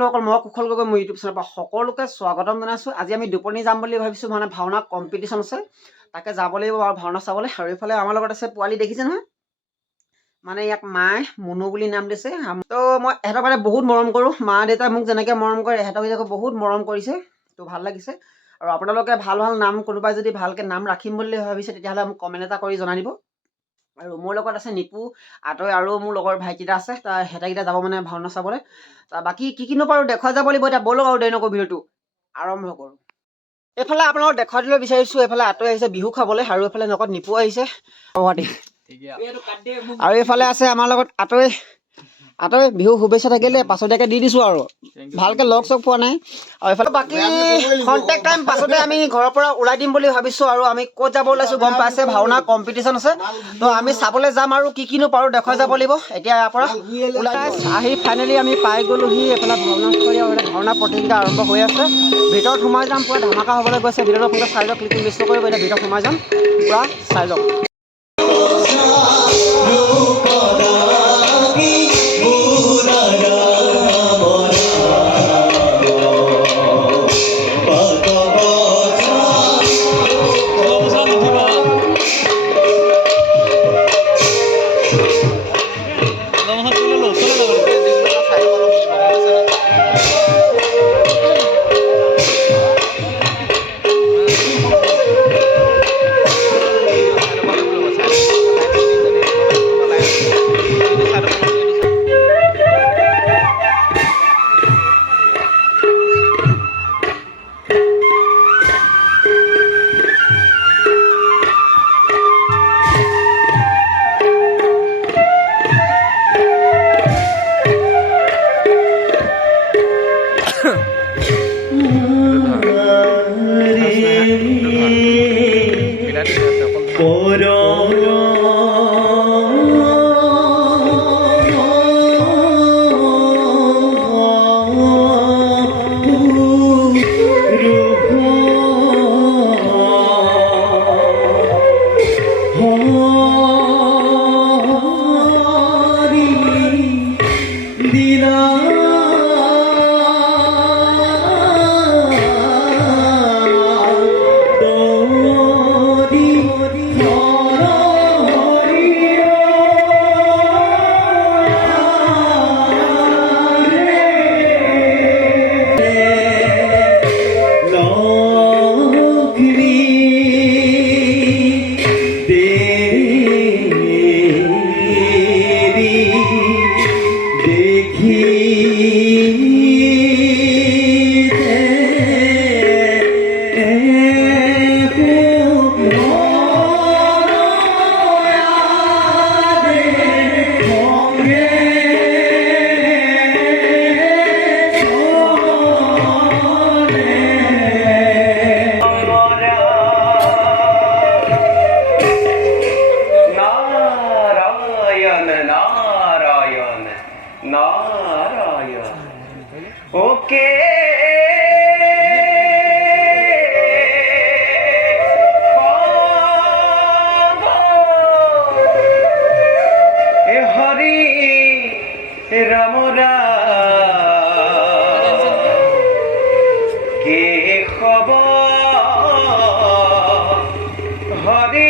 বন্ধুসকল, মই কুশল গগৈ মোৰ ইউটিউব চেনেলৰ পৰা সকলোকে স্বাগতম জনাইছোঁ। আজি আমি দুপনি যাম বুলি ভাবিছোঁ, মানে ভাওনা কম্পিটিশ্যন আছে, তাকে যাব লাগিব আৰু ভাওনা চাবলৈ। আৰু এইফালে আমাৰ লগত আছে পোৱালি, দেখিছে নহয়, মানে ইয়াক মায়ে মুনু বুলি নাম দিছে। তো মই এহঁতক মানে বহুত মৰম কৰোঁ, মা দেউতাই মোক যেনেকৈ মৰম কৰে এহঁতক বহুত মৰম কৰিছে, তো ভাল লাগিছে। আৰু আপোনালোকে ভাল ভাল নাম, কোনোবাই যদি ভালকৈ নাম ৰাখিম বুলি ভাবিছে তেতিয়াহ'লে মোক কমেণ্ট এটা কৰি জনাই দিব। আৰু মোৰ লগত আছে নিপু, আতৈ আৰু মোৰ লগৰ ভাইটিটা আছে, সিহঁতকেইটা যাব মানে ভাওনা চাবলৈ। বাকী কি কিনো পাৰোঁ দেখুৱাই যাব লাগিব। এতিয়া ব'লক আৰু দেৰি নকৰোঁ, ভিডিঅ'টো আৰম্ভ কৰোঁ। এইফালে আপোনালোকক দেখুৱাই দিবলৈ বিচাৰিছোঁ, এইফালে আতৈ আহিছে বিহু খাবলৈ, আৰু এইফালে লগত নিপু আহিছে গুৱাহাটী, আৰু এইফালে আছে আমাৰ লগত আতৈ। আতৈ বিহু শুভেচ্ছা থাকিলে, পাছতীয়াকৈ দি দিছোঁ আৰু ভালকৈ লগ চগ পোৱা নাই। আৰু এইফালে বাকী কণ্টেক্ট টাইম পাছতে আমি ঘৰৰ পৰা ওলাই দিম বুলি ভাবিছোঁ। আৰু আমি ক'ত যাব ওলাইছোঁ গম পাইছে, ভাওনা কম্পিটিশ্যন আছে, তো আমি চাবলৈ যাম আৰু কি কিনো পাৰোঁ দেখুৱাই যাব লাগিব। এতিয়া ইয়াৰ পৰা ওলাই আহি ফাইনেলি আমি পাই গ'লোহি এইফালে ভাওনাস্থলী, আৰু ভাওনা প্ৰতিযোগিতা আৰম্ভ হৈ আছে। ভিতৰত সোমাই যাম, পূৰা ধামাকা হ'বলৈ গৈছে। ভিডিঅ'টো আপোনালোকে চাই লওক, ক্লিক মিছ নকৰিব। এতিয়া ভিতৰত সোমাই যাম, পূৰা চাই লওক। ओके हरि राम के खबर हरि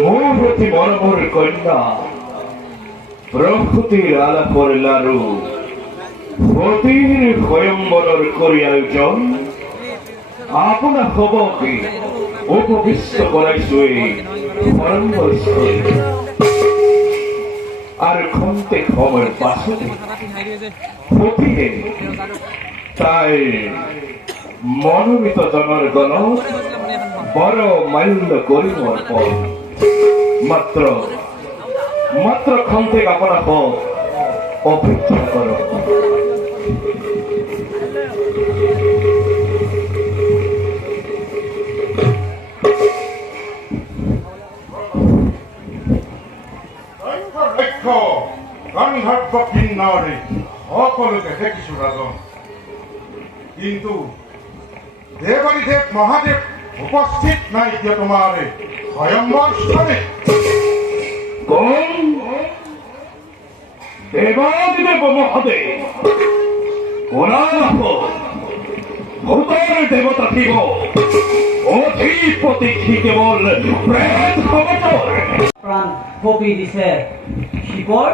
মোহবতী মনোহর কন্যা প্রকৃতির আলাপর লারু সতীর স্বয়ম্বরর করি আয়োজন আপনা খবকে উপবিষ্ট করাইছুই স্বয়ম্বর স্থলে আর ক্ষন্তে খবর পাশে সতীহে তাই মনোমিত জনের গণ বড় মাল্য করিমর পর মাত্র মাত্র ক্ষন্তে আপনা পথ অপেক্ষা কর সকলোকে দেখিছো ৰাজন কিন্তু দেৱাদিদেৱ মহাদেৱ উপস্থিত নাই এতিয়া তোমাৰ স্বয়ম্বৰ স্থলে কোন দেবাদিদেব মহাদেব কোনাহ ভূতৰ দেবতা শিব অধিপতি কেবল প্ৰেত অবতাৰ প্ৰাণ কপি দিছে শিৱৰ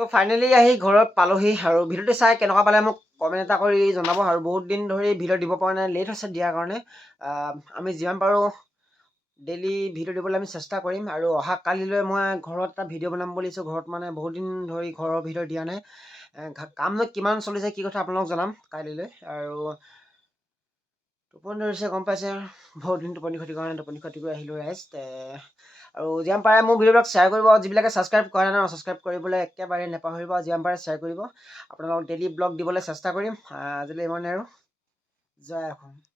তো ফাইনেলি আহি ঘৰত পালোহি আৰু ভিডিঅ'টো চাই কেনেকুৱা পালে মোক কমেণ্ট এটা কৰি জনাব। আৰু বহুত দিন ধৰি ভিডিঅ' দিব পৰা নাই, লেট হৈছে দিয়াৰ কাৰণে। আমি যিমান পাৰোঁ ডেইলি ভিডিঅ' দিবলৈ আমি চেষ্টা কৰিম। আৰু অহা কালিলৈ মই ঘৰত এটা ভিডিঅ' বনাম বুলি ভাবিছোঁ। ঘৰত মানে বহুত দিন ধৰি ঘৰৰ ভিডিঅ' দিয়া নাই। কামনো কিমান চলিছে কি কথা আপোনালোকক জনাম কালিলৈ। আৰু টোপনি ধৰিছে গম পাইছে, বহুত দিন টোপনি ক্ষতিৰ কাৰণে টোপনি ক্ষতি কৰি আহিলোঁ ৰাইজ। আৰু যিমান পাৰে মোৰ ভিডিঅ'বিলাক শ্বেয়াৰ কৰিব। যিবিলাকে ছাবস্ক্ৰাইব কৰা নাই ছাবস্ক্ৰাইব কৰিবলৈ একেবাৰে নাপাহৰিব। যিমান পাৰে শ্বেয়াৰ কৰিব। আপোনালোকক ডেইলি ব্লগ দিবলৈ চেষ্টা কৰিম। আজিলৈ ইমানে আৰু জয় অসম।